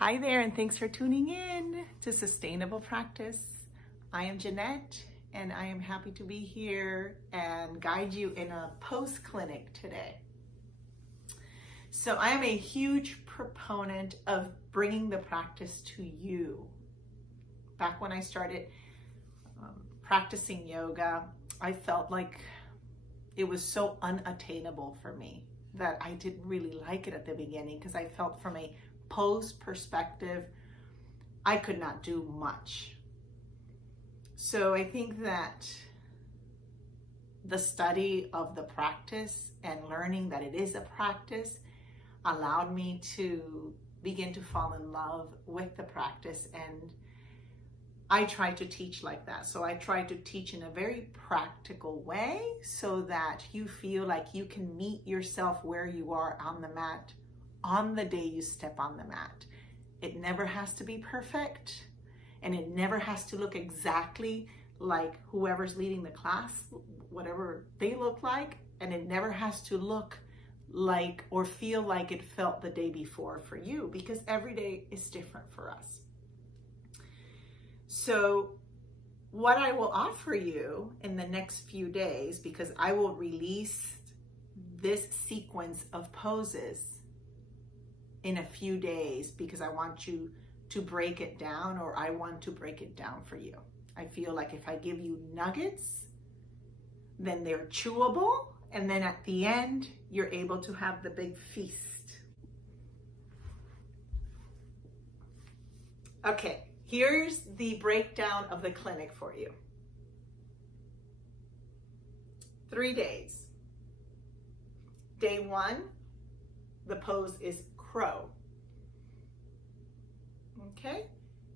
Hi there, and thanks for tuning in to Sustainable Practice. I am Yanet, and I am happy to be here and guide you in a post clinic today. So I am a huge proponent of bringing the practice to you. Back when I started practicing yoga, I felt like it was so unattainable for me that I didn't really like it at the beginning because I felt from a pose perspective, I could not do much. So I think that the study of the practice and learning that it is a practice allowed me to begin to fall in love with the practice, and I try to teach like that. So I try to teach in a very practical way so that you feel like you can meet yourself where you are on the mat on the day you step on the mat. It never has to be perfect, and it never has to look exactly like whoever's leading the class, whatever they look like, and it never has to look like or feel like it felt the day before for you, because every day is different for us. So what I will offer you in the next few days, because I will release this sequence of poses in a few days, because I want you to break it down, or I want to break it down for you. I feel like if I give you nuggets, then they're chewable, and then at the end, you're able to have the big feast. Okay, here's the breakdown of the clinic for you. 3 days. Day 1, the pose is crow. Okay?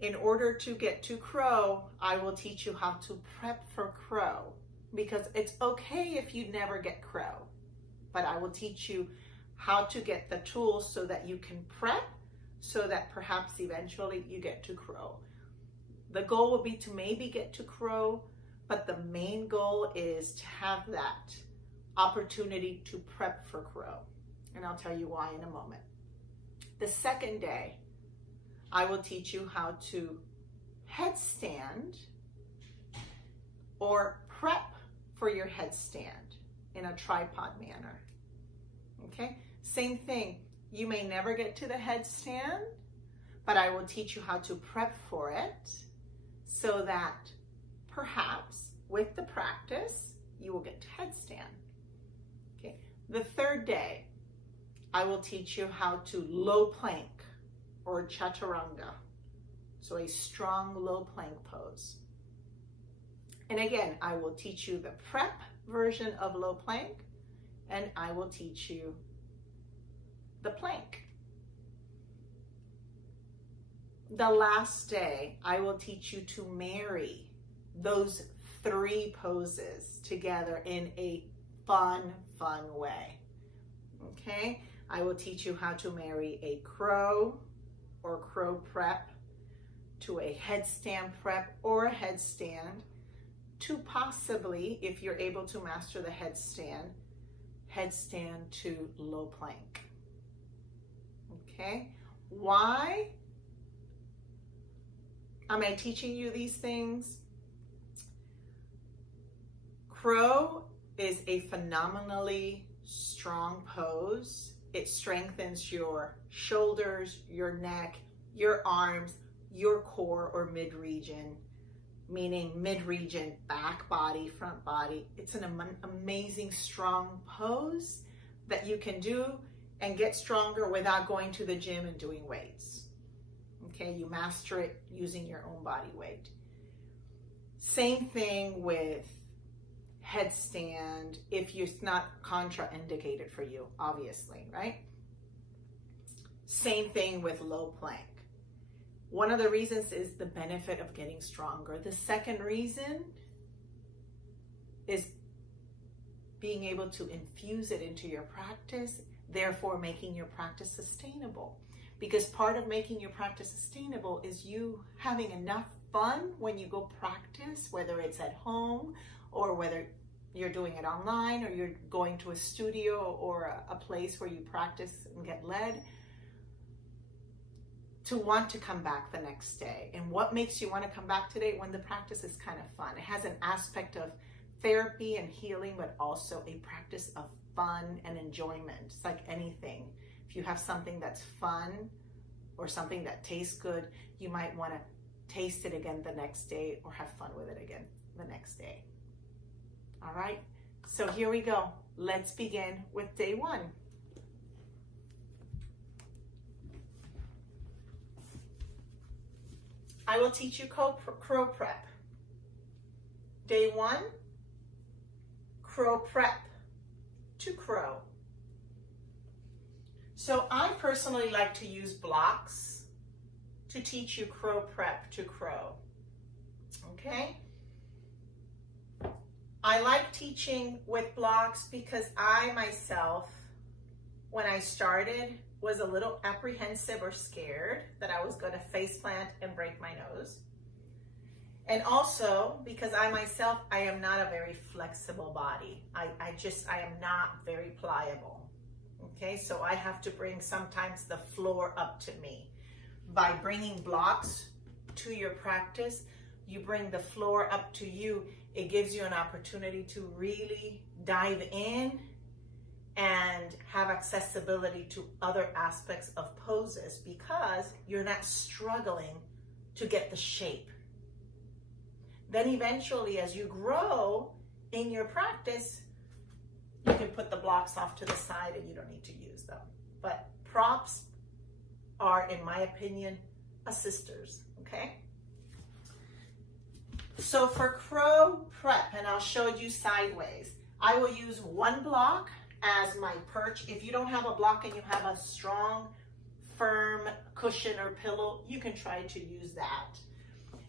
In order to get to crow, I will teach you how to prep for crow, because it's okay if you never get crow, but I will teach you how to get the tools so that you can prep, so that perhaps eventually you get to crow. The goal will be to maybe get to crow, but the main goal is to have that opportunity to prep for crow. And I'll tell you why in a moment. The second day, I will teach you how to headstand or prep for your headstand in a tripod manner. Okay, same thing. You may never get to the headstand, but I will teach you how to prep for it so that perhaps with the practice, you will get to headstand. Okay, the third day, I will teach you how to low plank or chaturanga. So a strong low plank pose. And again, I will teach you the prep version of low plank, and I will teach you the plank. The last day, I will teach you to marry those 3 poses together in a fun way. Okay? I will teach you how to marry a crow or crow prep to a headstand prep or a headstand to possibly, if you're able to master the headstand to low plank. Okay? Why am I teaching you these things? Crow is a phenomenally strong pose. It strengthens your shoulders, your neck, your arms, your core or mid-region, meaning mid-region, back body, front body. It's an amazing strong pose that you can do and get stronger without going to the gym and doing weights. Okay, you master it using your own body weight. Same thing with headstand, if it's not contraindicated for you, obviously, right? Same thing with low plank. One of the reasons is the benefit of getting stronger. The second reason is being able to infuse it into your practice, therefore making your practice sustainable. Because part of making your practice sustainable is you having enough fun when you go practice, whether it's at home or whether you're doing it online or you're going to a studio or a place where you practice and get led. to want to come back the next day. And what makes you want to come back today? When the practice is kind of fun. It has an aspect of therapy and healing, but also a practice of fun and enjoyment. It's like anything. If you have something that's fun or something that tastes good, you might want to taste it again the next day or have fun with it again the next day. All right, so here we go. Let's begin with day one. I will teach you crow prep. Day one, crow prep to crow. So I personally like to use blocks to teach you crow prep to crow. Okay? I like teaching with blocks because I myself, when I started, was a little apprehensive or scared that I was going to face plant and break my nose. And also because I myself, I am not a very flexible body. I am not very pliable. Okay, so I have to bring sometimes the floor up to me. By bringing blocks to your practice, you bring the floor up to you. It gives you an opportunity to really dive in and have accessibility to other aspects of poses because you're not struggling to get the shape. Then eventually, as you grow in your practice, you can put the blocks off to the side and you don't need to use them. But props are, in my opinion, assisters, okay? So for crow prep, and I'll show you sideways, I will use one block as my perch. If you don't have a block and you have a strong, firm cushion or pillow, you can try to use that.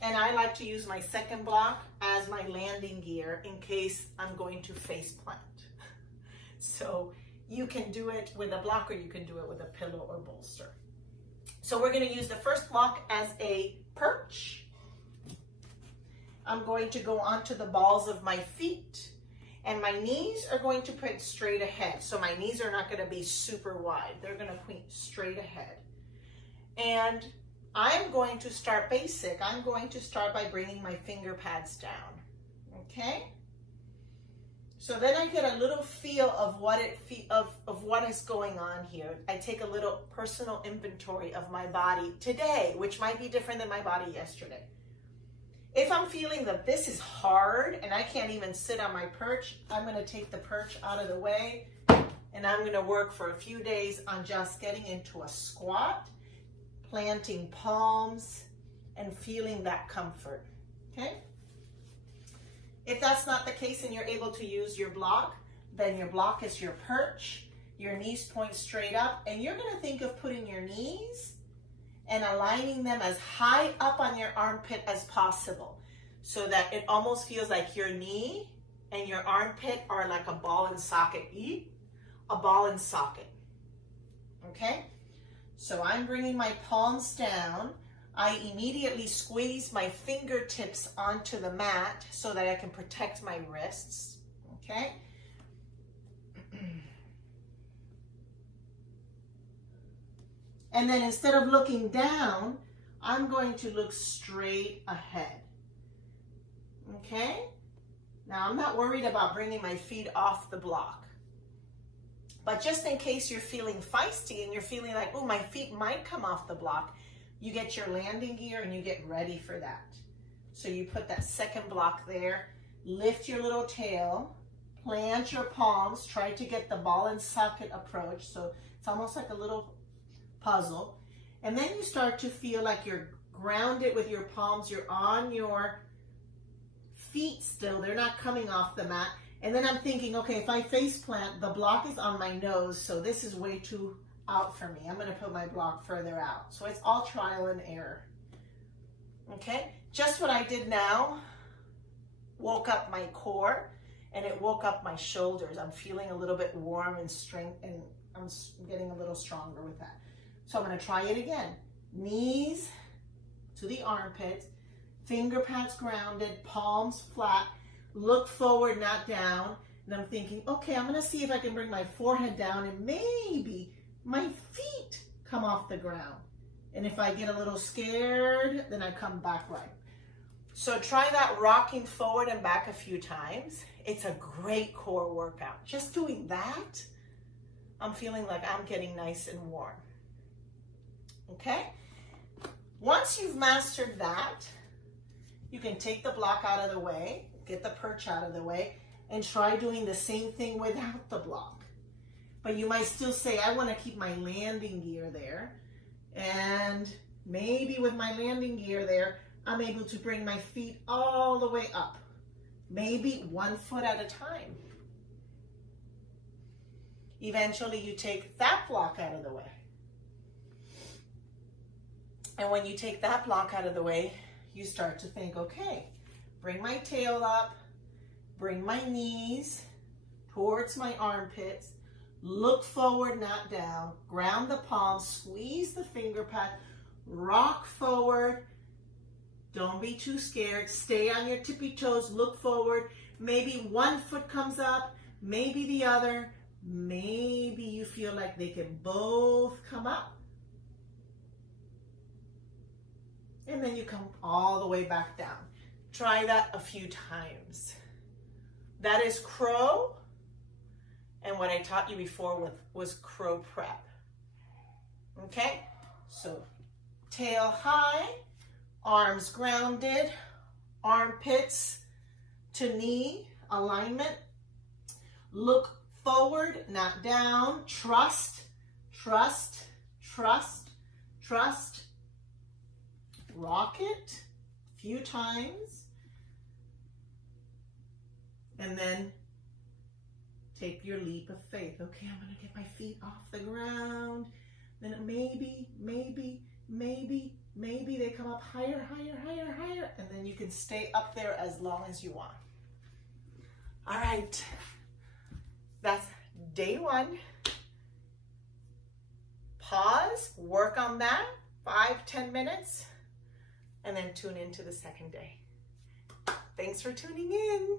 And I like to use my second block as my landing gear in case I'm going to face plant. So you can do it with a block or you can do it with a pillow or bolster. So we're going to use the first block as a perch. I'm going to go onto the balls of my feet and my knees are going to point straight ahead. So my knees are not going to be super wide. They're going to point straight ahead. And I'm going to start basic. I'm going to start by bringing my finger pads down. Okay? So then I get a little feel of what what is going on here. I take a little personal inventory of my body today, which might be different than my body yesterday. If I'm feeling that this is hard and I can't even sit on my perch, I'm going to take the perch out of the way and I'm going to work for a few days on just getting into a squat, planting palms, and feeling that comfort. Okay? If that's not the case and you're able to use your block, then your block is your perch, your knees point straight up, and you're going to think of putting your knees and aligning them as high up on your armpit as possible so that it almost feels like your knee and your armpit are like a ball and socket. A ball and socket. Okay? So I'm bringing my palms down. I immediately squeeze my fingertips onto the mat so that I can protect my wrists. Okay? And then instead of looking down, I'm going to look straight ahead. Okay? Now, I'm not worried about bringing my feet off the block. But just in case you're feeling feisty and you're feeling like, oh, my feet might come off the block, you get your landing gear and you get ready for that. So you put that second block there, lift your little tail, plant your palms, try to get the ball and socket approach. So it's almost like a little puzzle. And then you start to feel like you're grounded with your palms. You're on your feet still. They're not coming off the mat. And then I'm thinking, okay, if I face plant, the block is on my nose. So this is way too out for me. I'm going to put my block further out. So it's all trial and error. Okay, just what I did now woke up my core and it woke up my shoulders. I'm feeling a little bit warm and strength, and I'm getting a little stronger with that. So I'm going to try it again. Knees to the armpit, finger pads grounded, palms flat, look forward, not down. And I'm thinking, okay, I'm going to see if I can bring my forehead down and maybe my feet come off the ground. And if I get a little scared, then I come back right. So try that rocking forward and back a few times. It's a great core workout. Just doing that, I'm feeling like I'm getting nice and warm. Okay? Once you've mastered that, you can take the block out of the way, get the perch out of the way, and try doing the same thing without the block. But you might still say, I want to keep my landing gear there. And maybe with my landing gear there, I'm able to bring my feet all the way up. Maybe 1 foot at a time. Eventually you take that block out of the way. And when you take that block out of the way, you start to think, okay, bring my tail up, bring my knees towards my armpits, look forward, not down, ground the palms, squeeze the finger pad, rock forward. Don't be too scared. Stay on your tippy toes, look forward. Maybe 1 foot comes up, maybe the other. Maybe you feel like they can both come up. And then you come all the way back down. Try that a few times. That is crow. And what I taught you before was crow prep. Okay? So tail high, arms grounded, armpits to knee alignment. Look forward, not down. Trust, trust, trust, trust. Rock it a few times. And then take your leap of faith. Okay, I'm going to get my feet off the ground. Then maybe they come up higher, higher, higher, higher. And then you can stay up there as long as you want. All right. That's day 1. Pause, work on that, 5-10 minutes, and then tune into the second day. Thanks for tuning in.